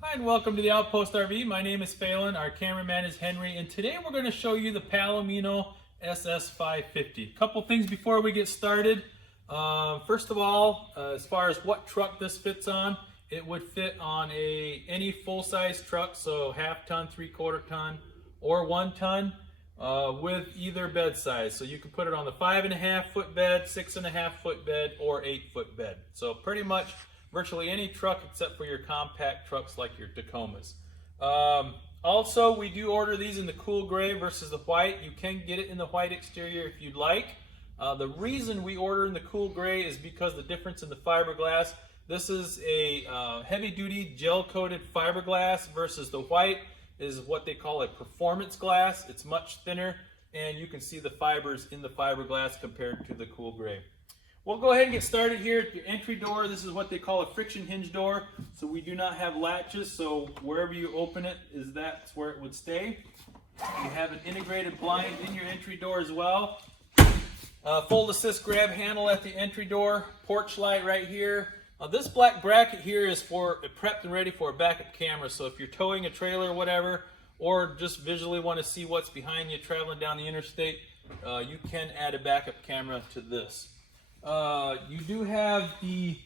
Hi and welcome to the Outpost RV. My name is Phelan, our cameraman is Henry, and today we're going to show you the Palomino SS550. A couple things before we get started. First of all, as far as what truck this fits on, it would fit on any full-size truck, so half-ton, three-quarter-ton, or 1 ton with either bed size. So you can put it on the 5.5-foot bed, 6.5-foot bed, or 8-foot bed. So pretty much virtually any truck except for your compact trucks like your Tacomas. Also, we do order these in the cool gray versus the white. You can get it in the white exterior if you'd like. The reason we order in the cool gray is because the difference in the fiberglass. This is a heavy-duty gel-coated fiberglass versus the white is what they call a performance glass. It's much thinner, and you can see the fibers in the fiberglass compared to the cool gray. We'll go ahead and get started here at the entry door. This is what they call a friction hinge door. So we do not have latches, so wherever you open it, that's where it would stay. You have an integrated blind in your entry door as well. Fold assist grab handle at the entry door. Porch light right here. This black bracket here is for prepped and ready for a backup camera. So if you're towing a trailer or whatever, or just visually want to see what's behind you traveling down the interstate, you can add a backup camera to this. You do have the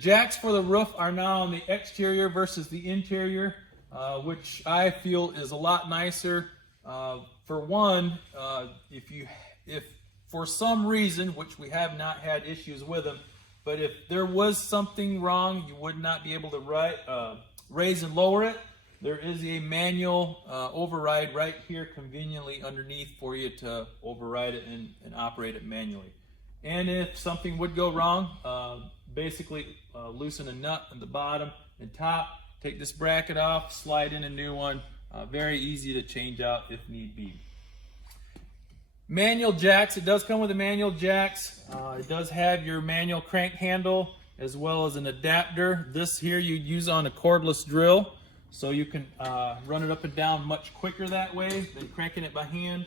jacks for the roof are now on the exterior versus the interior, which I feel is a lot nicer. For one, if for some reason, which we have not had issues with them, but if there was something wrong, you would not be able to raise and lower it. There is a manual override right here conveniently underneath for you to override it and operate it manually. And if something would go wrong, basically loosen a nut on the bottom and top, take this bracket off, slide in a new one. Very easy to change out if need be. Manual jacks, it does come with the manual jacks. It does have your manual crank handle as well as an adapter. This here you'd use on a cordless drill, so you can run it up and down much quicker that way than cranking it by hand.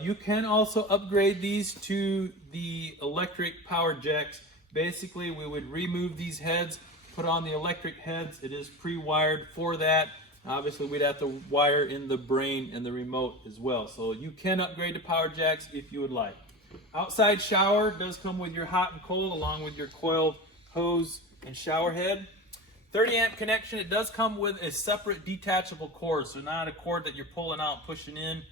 You can also upgrade these to the electric power jacks. Basically, we would remove these heads, put on the electric heads. It is pre-wired for that. Obviously, we'd have to wire in the brain and the remote as well. So you can upgrade to power jacks if you would like. Outside shower does come with your hot and cold along with your coiled hose and shower head. 30 amp connection. It does come with a separate detachable cord, so not a cord that you're pulling out, pushing in,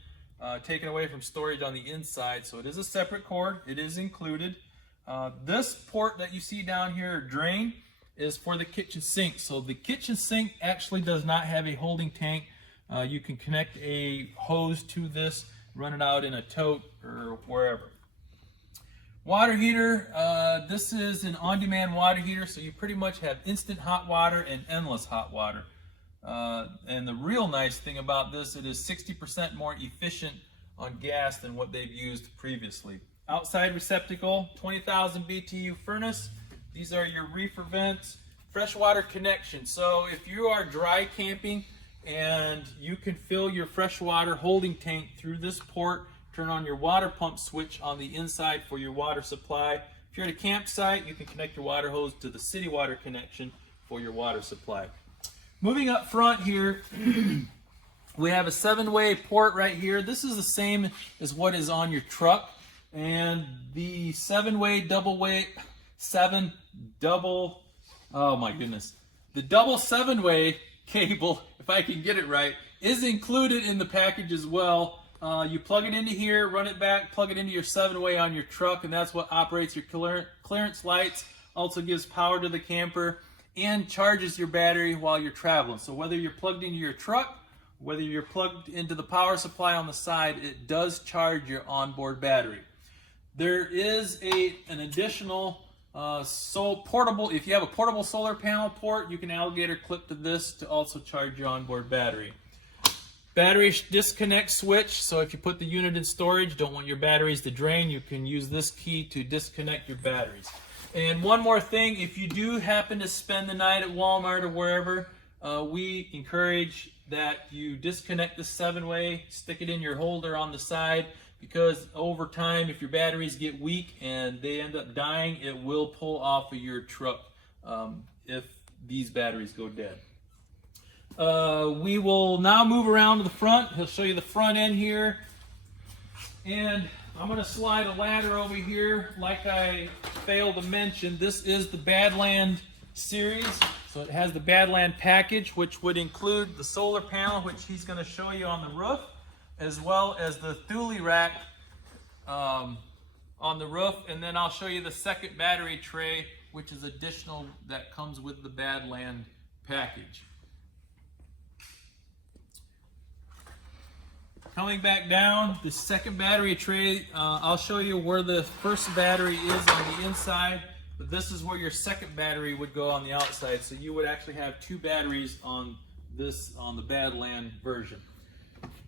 taken away from storage on the inside. So it is a separate cord. It is included. This port that you see down here, drain, is for the kitchen sink. So the kitchen sink actually does not have a holding tank. You can connect a hose to this, run it out in a tote or wherever. Water heater, this is an on-demand water heater, so you pretty much have instant hot water and endless hot water. And the real nice thing about this, it is 60% more efficient on gas than what they've used previously. Outside receptacle, 20,000 BTU furnace. These are your reefer vents. Freshwater connection. So if you are dry camping and you can fill your freshwater holding tank through this port, turn on your water pump switch on the inside for your water supply. If you're at a campsite, you can connect your water hose to the city water connection for your water supply. Moving up front here, we have a 7-way port right here. This is the same as what is on your truck. And the 7-way, oh my goodness. The double 7-way cable, if I can get it right, is included in the package as well. You plug it into here, run it back, plug it into your 7-way on your truck, and that's what operates your clearance lights, also gives power to the camper, and charges your battery while you're traveling. So whether you're plugged into your truck, whether you're plugged into the power supply on the side, it does charge your onboard battery. There is an additional portable, if you have a portable solar panel port, you can alligator clip to this to also charge your onboard battery. Battery disconnect switch, so if you put the unit in storage, don't want your batteries to drain, you can use this key to disconnect your batteries. And one more thing, if you do happen to spend the night at Walmart or wherever, we encourage that you disconnect the 7-way, stick it in your holder on the side, because over time, if your batteries get weak and they end up dying, it will pull off of your truck if these batteries go dead. We will now move around to the front. He'll show you the front end here. And I'm going to slide a ladder over here. Like I failed to mention, this is the Badland series. So it has the Badland package, which would include the solar panel, which he's going to show you on the roof, as well as the Thule rack on the roof. And then I'll show you the second battery tray, which is additional, that comes with the Badland package. Coming back down, the second battery tray, I'll show you where the first battery is on the inside, but this is where your second battery would go on the outside. So you would actually have two batteries on this, on the Badland version.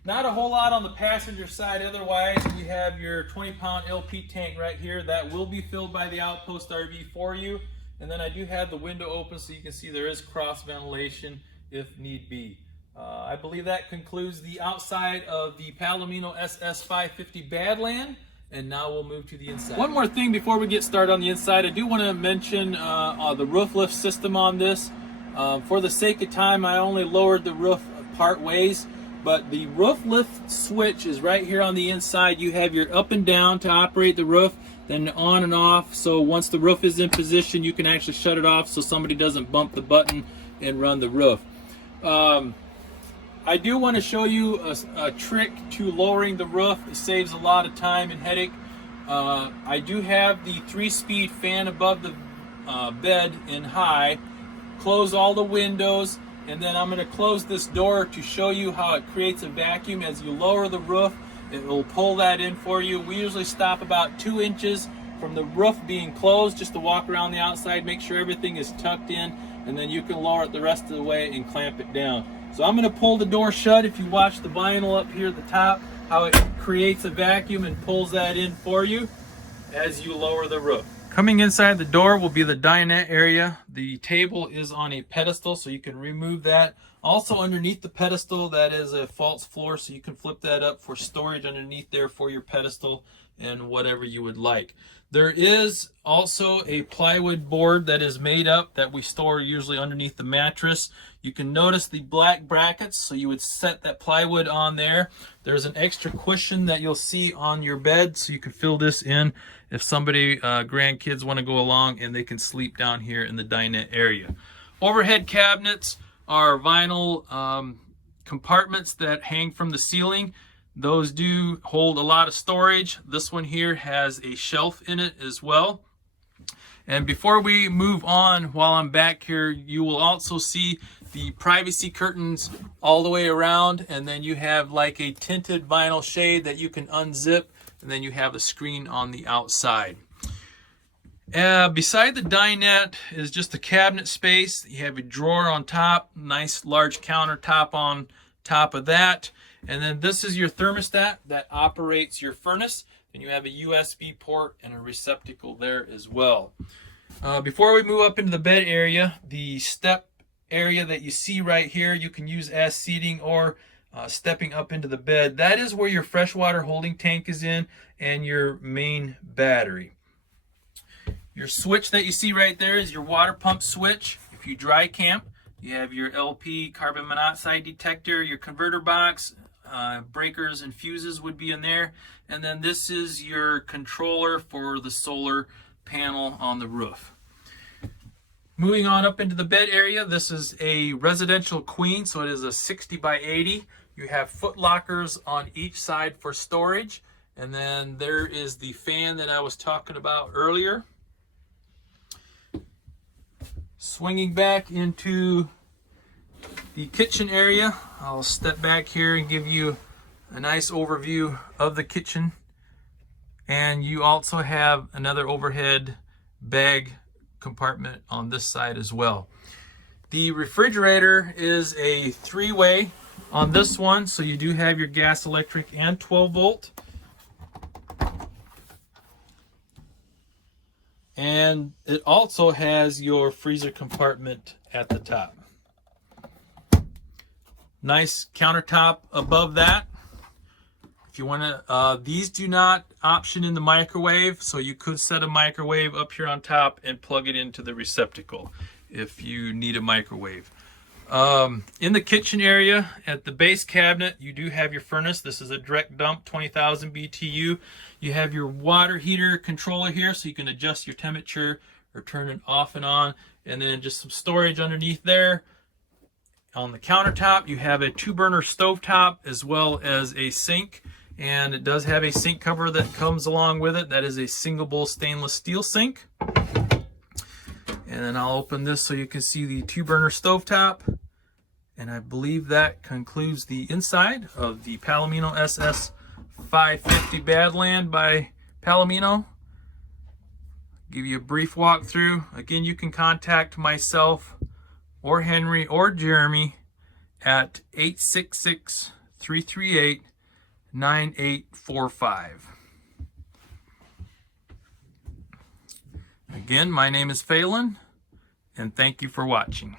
Not a whole lot on the passenger side. Otherwise, we have your 20-pound LP tank right here. That will be filled by the Outpost RV for you. And then I do have the window open so you can see there is cross ventilation if need be. I believe that concludes the outside of the Palomino SS550 Badland, and now we'll move to the inside. One more thing before we get started on the inside, I do want to mention the roof lift system on this. For the sake of time, I only lowered the roof part ways, but the roof lift switch is right here on the inside. You have your up and down to operate the roof, then on and off, so once the roof is in position, you can actually shut it off so somebody doesn't bump the button and run the roof. I do want to show you a trick to lowering the roof. It saves a lot of time and headache. I do have the 3-speed fan above the bed in high. Close all the windows, and then I'm going to close this door to show you how it creates a vacuum. As you lower the roof, it will pull that in for you. We usually stop about 2 inches from the roof being closed just to walk around the outside, make sure everything is tucked in, and then you can lower it the rest of the way and clamp it down. So I'm going to pull the door shut. If you watch the vinyl up here at the top, how it creates a vacuum and pulls that in for you as you lower the roof. Coming inside the door will be the dinette area. The table is on a pedestal, so you can remove that. Also underneath the pedestal, that is a false floor, so you can flip that up for storage underneath there for your pedestal and whatever you would like. There is also a plywood board that is made up that we store usually underneath the mattress. You can notice the black brackets, so you would set that plywood on there. There's an extra cushion that you'll see on your bed, so you can fill this in if somebody, grandkids want to go along, and they can sleep down here in the dinette area. Overhead cabinets are vinyl compartments that hang from the ceiling. Those do hold a lot of storage. This one here has a shelf in it as well. And before we move on, while I'm back here, you will also see the privacy curtains all the way around, and then you have like a tinted vinyl shade that you can unzip, and then you have a screen on the outside. Beside the dinette is just a cabinet space. You have a drawer on top, nice large countertop on top of that. And then this is your thermostat that operates your furnace. And you have a USB port and a receptacle there as well. Before we move up into the bed area, the step area that you see right here, you can use as seating or stepping up into the bed. That is where your freshwater holding tank is in and your main battery. Your switch that you see right there is your water pump switch. If you dry camp, you have your LP carbon monoxide detector, your converter box, breakers and fuses would be in there. And then this is your controller for the solar panel on the roof. Moving on up into the bed area, this is a residential queen, so it is a 60 by 80. You have foot lockers on each side for storage. And then there is the fan that I was talking about earlier. Swinging back into the kitchen area, I'll step back here and give you a nice overview of the kitchen. And you also have another overhead bag compartment on this side as well. The refrigerator is a 3-way on this one, so you do have your gas, electric, and 12 volt. And it also has your freezer compartment at the top. Nice countertop above that. If you want to, these do not option in the microwave, so you could set a microwave up here on top and plug it into the receptacle if you need a microwave. In the kitchen area, at the base cabinet, you do have your furnace. This is a direct dump, 20,000 BTU. You have your water heater controller here, so you can adjust your temperature or turn it off and on. And then just some storage underneath there. On the countertop, you have a 2-burner stovetop as well as a sink. And it does have a sink cover that comes along with it. That is a single bowl stainless steel sink. And then I'll open this so you can see the 2-burner stovetop. And I believe that concludes the inside of the Palomino SS 550 Badland by Palomino. Give you a brief walkthrough. Again, you can contact myself or Henry or Jeremy at 866-338-9845. Again, my name is Phelan, and thank you for watching.